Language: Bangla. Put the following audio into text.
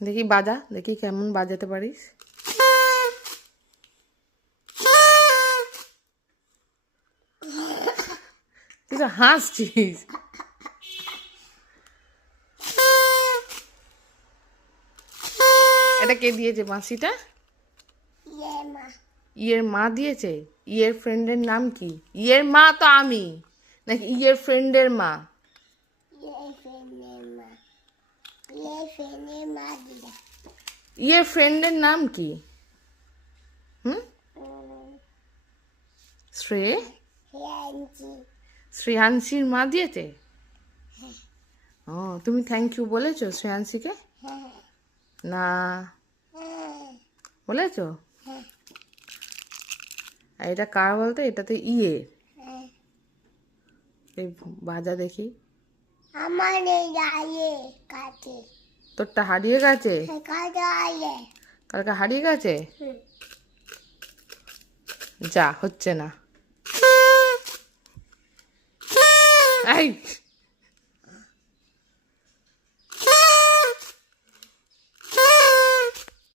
দেখি বাজা, দেখি কেমন বাজাতে পারিস। তুই তো হাসছিস। এটা কে দিয়েছে বাঁশিটা? ইয়ের মা দিয়েছে। ইয়ের ফ্রেন্ডের নাম কি? ইয়ের মা তো আমি, নাকি ইয়ের ফ্রেন্ডের মা? ইয়ের ফ্রেন্ডের নাম কি? হুম, শ্রেয়াংশীর মা দিয়েছে। ও, তুমি থ্যাংক ইউ বলেছো শ্রেয়াংশীকে? না বলেছো? আর এটা কার বলতো? এটাতে ইয়ে। এই বাজা দেখি। আমার কাছে তোরটা হারিয়ে গেছে? কালকে হারিয়ে গেছে? যা, হচ্ছে না। এই